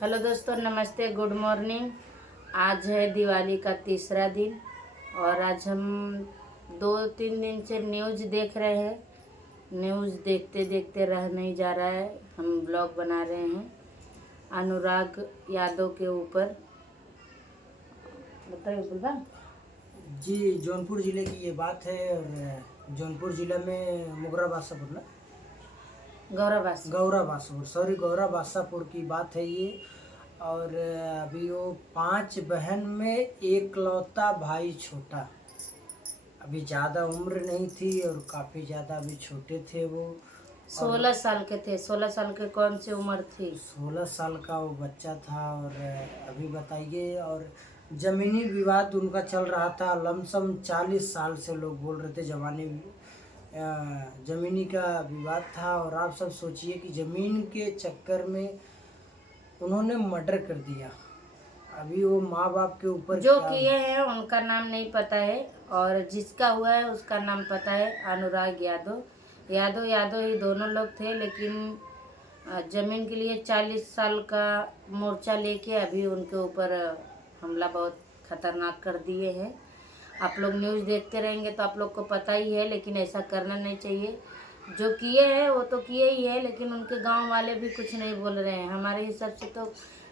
Hello दोस्तों, नमस्ते, good morning. आज है दिवाली का तीसरा दिन और आज हम 2-3 दिन से न्यूज़ देख रहे हैं। न्यूज़ देखते देखते रह नहीं जा रहा है। हम ब्लॉग बना रहे हैं अनुराग यादव के ऊपर। बताइए बुलबा। जी, जौनपुर ज़िले की ये बात है और जौनपुर ज़िले में मुगरा बादशाहपुर ना गौरा बादशाहपुर की बात है ये। और अभी वो 5 बहन में एकलौता भाई छोटा, अभी ज़्यादा उम्र नहीं थी और काफ़ी ज़्यादा अभी छोटे थे वो। 16 साल के थे। 16 साल के कौन सी उम्र थी? 16 साल का वो बच्चा था। और अभी बताइए, और ज़मीनी विवाद उनका चल रहा था। लमसम 40 साल से लोग बोल रहे थे ज़मीनी का विवाद था। और आप सब सोचिए कि ज़मीन के चक्कर में उन्होंने मर्डर कर दिया। अभी वो माँ बाप के ऊपर जो किए हैं उनका नाम नहीं पता है और जिसका हुआ है उसका नाम पता है, अनुराग यादव ही दोनों लोग थे। लेकिन जमीन के लिए 40 साल का मोर्चा लेके अभी उनके ऊपर हमला बहुत खतरनाक कर दिए हैं। आप लोग न्यूज़ देखते रहेंगे तो आप लोग को पता ही है, लेकिन ऐसा करना नहीं चाहिए। जो किए हैं वो तो किए ही है, लेकिन उनके गांव वाले भी कुछ नहीं बोल रहे हैं। हमारे हिसाब से तो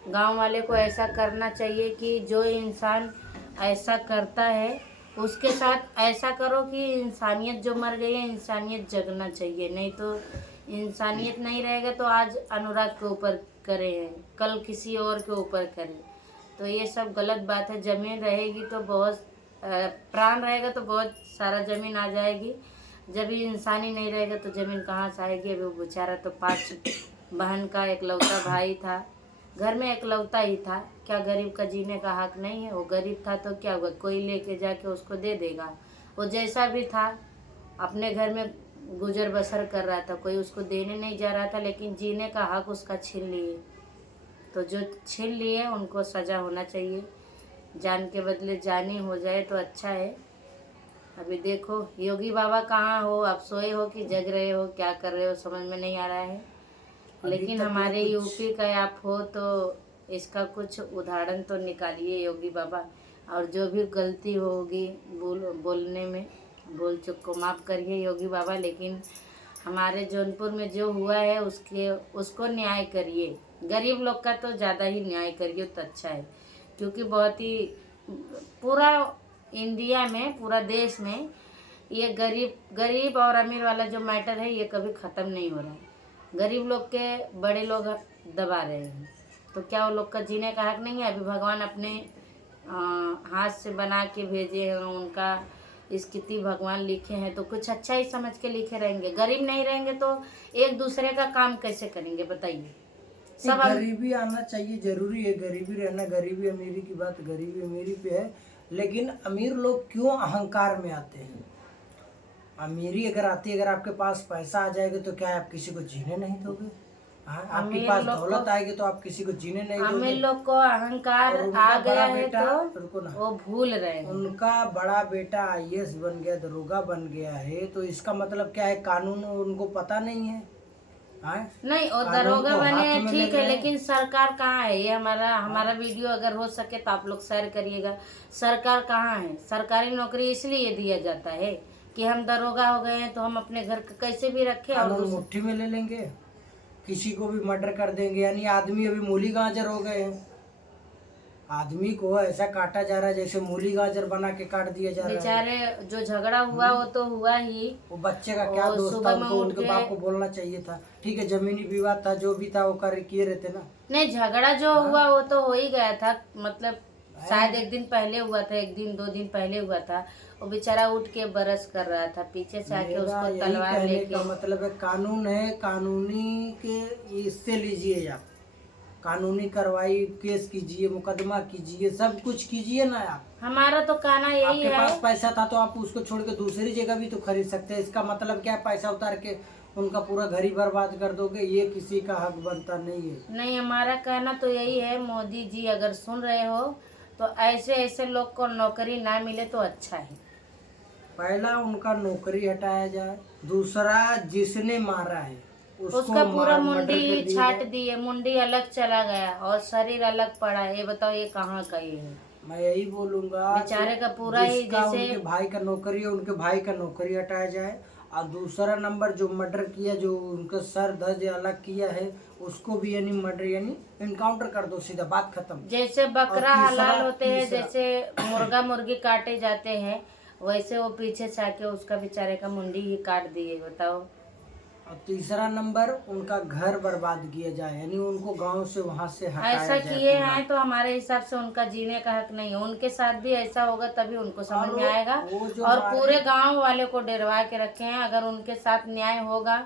गांव वाले को ऐसा करना चाहिए कि जो इंसान ऐसा करता है उसके साथ ऐसा करो कि इंसानियत जो मर गई है, इंसानियत जगना चाहिए। नहीं तो इंसानियत नहीं रहेगा तो आज अनुराग के ऊपर करें, कल किसी और के ऊपर करें, तो ये सब गलत बात है। ज़मीन रहेगी तो बहुत प्राण रहेगा तो बहुत सारा ज़मीन आ जाएगी। जब भी इंसानी नहीं रहेगा तो ज़मीन कहाँ से आएगी। अभी वो बेचारा तो 5 बहन का एकलौता भाई था, घर में एकलौता ही था। क्या गरीब का जीने का हक नहीं है? वो गरीब था तो क्या हुआ, कोई लेके जाके उसको दे देगा? वो जैसा भी था अपने घर में गुजर बसर कर रहा था, कोई उसको देने नहीं जा रहा था, लेकिन जीने का हक उसका छीन लिए। तो जो छीन लिए उनको सज़ा होना चाहिए। जान के बदले जानी हो जाए तो अच्छा है। अभी देखो योगी बाबा कहाँ हो, आप सोए हो कि जग रहे हो, क्या कर रहे हो समझ में नहीं आ रहा है। लेकिन हमारे यूपी का आप हो तो इसका कुछ उदाहरण तो निकालिए योगी बाबा। और जो भी गलती होगी बोलने में, बोल चुक को माफ़ करिए योगी बाबा। लेकिन हमारे जौनपुर में जो हुआ है उसको न्याय करिए। गरीब लोग का तो ज़्यादा ही न्याय करिए तो अच्छा है, क्योंकि बहुत ही पूरा इंडिया में, पूरा देश में ये गरीब और अमीर वाला जो मैटर है ये कभी ख़त्म नहीं हो रहा है। गरीब लोग के बड़े लोग दबा रहे हैं, तो क्या वो लोग का जीने का हक नहीं है? अभी भगवान अपने हाथ से बना के भेजे हैं, उनका स्थिति भगवान लिखे हैं तो कुछ अच्छा ही समझ के लिखे रहेंगे। गरीब नहीं रहेंगे तो एक दूसरे का काम कैसे करेंगे बताइए? सब गरीबी आना चाहिए, जरूरी है गरीबी रहना। गरीबी अमीरी की बात गरीबी अमीरी पे है, लेकिन अमीर लोग क्यों अहंकार में आते हैं? अमीरी अगर आती है, अगर आपके पास पैसा आ जाएगा तो क्या आप किसी को जीने नहीं दोगे? आपके पास दौलत आएगी तो आप किसी को जीने नहीं दोगे। अमीर लोग को अहंकार आ गया है तो वो भूल रहे हैं। उनका बड़ा बेटा IAS बन गया, दरोगा बन गया है, तो इसका मतलब क्या है? कानून उनको पता नहीं है। नहीं, और दरोगा बने ठीक है, लेकिन सरकार कहाँ है? ये हमारा वीडियो अगर हो सके तो आप लोग शेयर करिएगा। सरकार कहाँ है? सरकारी नौकरी इसलिए दिया जाता है कि हम दरोगा हो गए हैं तो हम अपने घर का कैसे भी रखें और मुट्ठी में ले लेंगे, किसी को भी मर्डर कर देंगे। यानी आदमी अभी मूली गाजर हो गए हैं। आदमी को ऐसा काटा जा रहा है जैसे मूली गाजर बना के काट दिया जा रहा है। बेचारे जो झगड़ा हुआ वो तो हुआ ही। वो बच्चे का क्या दोस्त था? उनको उनके बाप को बोलना चाहिए था। ठीक है, जमीनी विवाद था, जो भी था वो कार्य किए रहते ना। नहीं, झगड़ा जो हुआ वो तो हो ही गया था, मतलब शायद 1 दिन पहले हुआ था, 1 दिन 2 दिन पहले हुआ था। वो बेचारा उठ के बरस कर रहा था, पीछे से आके उसको तलवार लेके। का मतलब है कानून है, कानूनी के इससे लीजिए आप, कानूनी कार्रवाई, केस कीजिए, मुकदमा कीजिए, सब कुछ कीजिए ना आप। हमारा तो कहना यही है। आपके पास पैसा था तो आप उसको छोड़ के दूसरी जगह भी तो खरीद सकते हैं। इसका मतलब क्या? पैसा उतार के उनका पूरा घर ही बर्बाद कर दोगे? ये किसी का हक बनता नहीं है। नहीं, हमारा कहना तो यही है, मोदी जी अगर सुन रहे हो तो ऐसे ऐसे लोग को नौकरी ना मिले तो अच्छा है। पहला उनका नौकरी हटाया जाए, दूसरा जिसने मारा है उसका पूरा मर्डर मुंडी कर दिया छाट गया। दिए, मुंडी अलग चला गया और शरीर अलग पड़ा। ये बताओ ये कहाँ का ये है? मैं यही बोलूंगा बेचारे कि का पूरा ही जिसका जैसे उनके भाई का नौकरी है उनके भाई का नौकरी हटाया जाए, और दूसरा नंबर जो मर्डर किया, जो उनका सर धज अलग किया है, उसको भी यानी मर्डर यानी इनकाउंटर कर दो, सीधा बात खत्म। जैसे बकरा और हलाल होते हैं, तीसरा जैसे मुर्गा मुर्गी काटे जाते हैं, वैसे वो पीछे से आके उसका बेचारे का मुंडी ही काट दिए। बताओ। और तीसरा नंबर उनका घर बर्बाद किया जाए, यानी उनको गांव से वहां से हटाया ऐसा जाए किए पूरा। हैं तो हमारे हिसाब से उनका जीने का हक नहीं है। उनके साथ भी ऐसा होगा तभी उनको समझ और में आएगा। वो जो और हमारे- पूरे गांव वाले को डरवा के रखे हैं। अगर उनके साथ न्याय होगा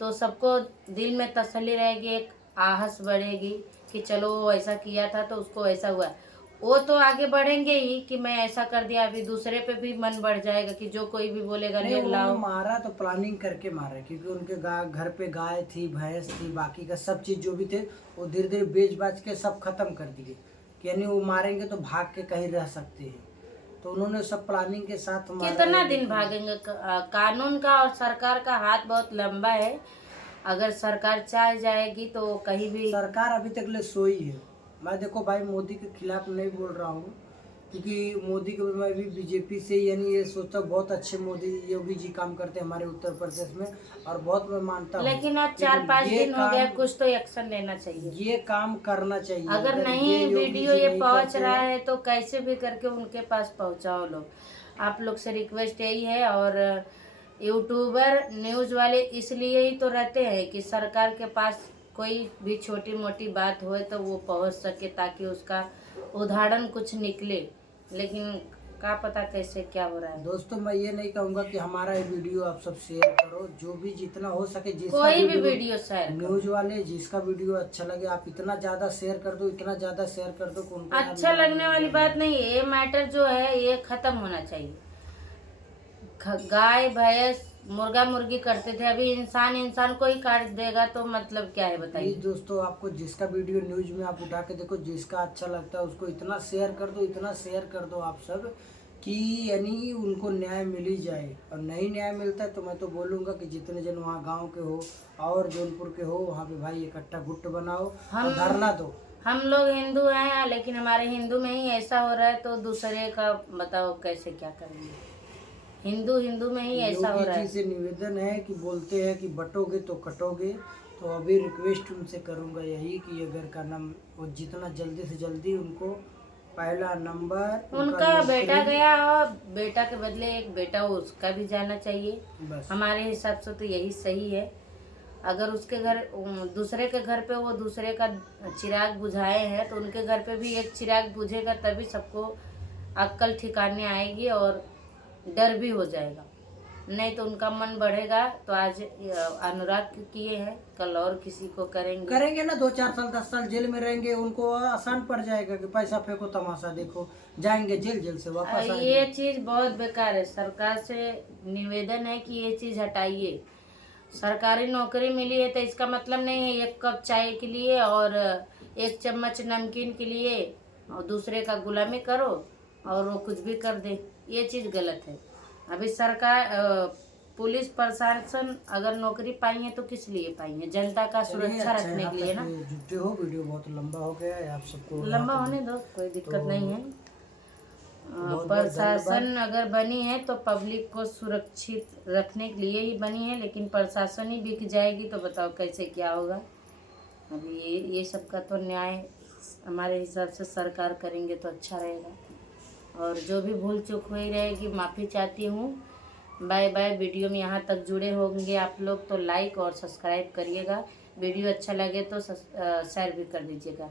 तो सबको दिल में तसल्ली रहेगी, एक आहस बढ़ेगी कि चलो वो ऐसा किया था तो उसको ऐसा हुआ। वो तो आगे बढ़ेंगे ही कि मैं ऐसा कर दिया, अभी दूसरे पे भी मन बढ़ जाएगा कि जो कोई भी बोलेगा नहीं, ले उन्होंने लाओ। मारा तो प्लानिंग करके मारा, क्योंकि उनके घर पे गाय थी, भैंस थी, बाकी का सब चीज जो भी थे वो धीरे धीरे बेच बाच के सब खत्म कर दिए, कि यानी वो मारेंगे तो भाग के कहीं रह सकते हैं। तो उन्होंने सब प्लानिंग के साथ मारा कितना है। दिन भागेंगे? कानून का और सरकार का हाथ बहुत लंबा है। अगर सरकार चाह जाएगी तो कहीं भी। सरकार अभी तक ले सोई है। मैं देखो भाई मोदी के खिलाफ नहीं बोल रहा हूँ, क्योंकि मोदी को मैं भी बीजेपी से यानी ये सोचता हूँ, बहुत अच्छे मोदी योगी जी काम करते हैं हमारे उत्तर प्रदेश में, और बहुत मैं मानता हूँ। लेकिन आज 4-5 ये दिन हो गया, काम- कुछ तो एक्शन लेना चाहिए। ये काम करना चाहिए। अगर ये नहीं योगी वीडियो जी ये नहीं पहुंच करते रहा हैं। है तो कैसे भी करके उनके पास पहुंचाओ लोग। आप लोग से रिक्वेस्ट यही है। और यूट्यूबर न्यूज़ वाले इसलिए ही तो रहते हैं कि सरकार के पास कोई भी छोटी मोटी बात हो तो वो पहुंच सके, ताकि उसका उदाहरण कुछ निकले। लेकिन क्या पता कैसे क्या हो रहा है। दोस्तों मैं ये नहीं कहूँगा कि हमारा ये वीडियो आप सब शेयर करो, जो भी जितना हो सके, जिसका कोई भी वीडियो शेयर करो। न्यूज वाले जिसका वीडियो अच्छा लगे आप इतना ज्यादा शेयर कर दो, इतना ज्यादा शेयर कर दो कि उनको अच्छा लगने वाली बात नहीं है। ये मैटर जो है ये खत्म होना चाहिए। गाय भैंस मुर्गा मुर्गी करते थे, अभी इंसान को ही काट देगा तो मतलब क्या है बताइए। प्लीज दोस्तों, आपको जिसका वीडियो न्यूज में आप उठा के देखो, जिसका अच्छा लगता है उसको इतना शेयर कर दो, इतना शेयर कर दो आप सब, कि यानी उनको न्याय मिल ही जाए। और नहीं न्याय मिलता है तो मैं तो बोलूँगा कि जितने जन वहाँ गांव के हो और जौनपुर के हो, वहाँ पे भाई इकट्ठा गुट बनाओ और धरना दो। हम लोग हिंदू हैं, लेकिन हमारे हिंदू में ही ऐसा हो रहा है तो दूसरे का बताओ कैसे क्या करेंगे। हिंदू में ही ऐसा हो रहा योगी है। जी से निवेदन है कि बोलते हैं कि बटोगे तो कटोगे, तो अभी रिक्वेस्ट उनसे करूंगा यही कि अगर का नाम वो जितना जल्दी से जल्दी उनको पहला नंबर उनका बेटा गया और बेटा के बदले एक बेटा उसका भी जाना चाहिए। बस हमारे हिसाब से तो यही सही है। अगर उसके घर दूसरे के घर पे वो दूसरे का चिराग बुझाए हैं तो उनके घर पे भी एक चिराग बुझेगा, तभी सबको अक्ल ठिकाने आएगी और डर भी हो जाएगा। नहीं तो उनका मन बढ़ेगा तो आज अनुराग किए हैं, कल और किसी को करेंगे ना, 2-4 साल 10 साल जेल में रहेंगे, उनको आसान पड़ जाएगा कि पैसा फेंको तमाशा देखो, जाएंगे जेल से वापस आएंगे। ये चीज बहुत बेकार है। सरकार से निवेदन है कि ये चीज हटाइए। सरकारी नौकरी मिली है तो इसका मतलब नहीं है एक कप चाय के लिए और एक चम्मच नमकीन के लिए और दूसरे का गुलामी करो और वो कुछ भी कर दे। ये चीज़ गलत है। अभी सरकार पुलिस प्रशासन अगर नौकरी पाई है तो किस लिए पाई है? जनता का सुरक्षा रखने के लिए ना। जुटे हो, वीडियो बहुत लंबा हो गया है, आप सबको लंबा होने दो, कोई दिक्कत तो नहीं है। बहुत प्रशासन अगर बनी है तो पब्लिक को सुरक्षित रखने के लिए ही बनी है, लेकिन प्रशासन ही बिक जाएगी तो बताओ कैसे क्या होगा। अभी ये सब का तो न्याय हमारे हिसाब से सरकार करेंगे तो अच्छा रहेगा। और जो भी भूल चूक हुई रहेगी माफ़ी चाहती हूँ। Bye bye. वीडियो में यहाँ तक जुड़े होंगे आप लोग तो लाइक और सब्सक्राइब करिएगा। वीडियो अच्छा लगे तो शेयर भी कर दीजिएगा।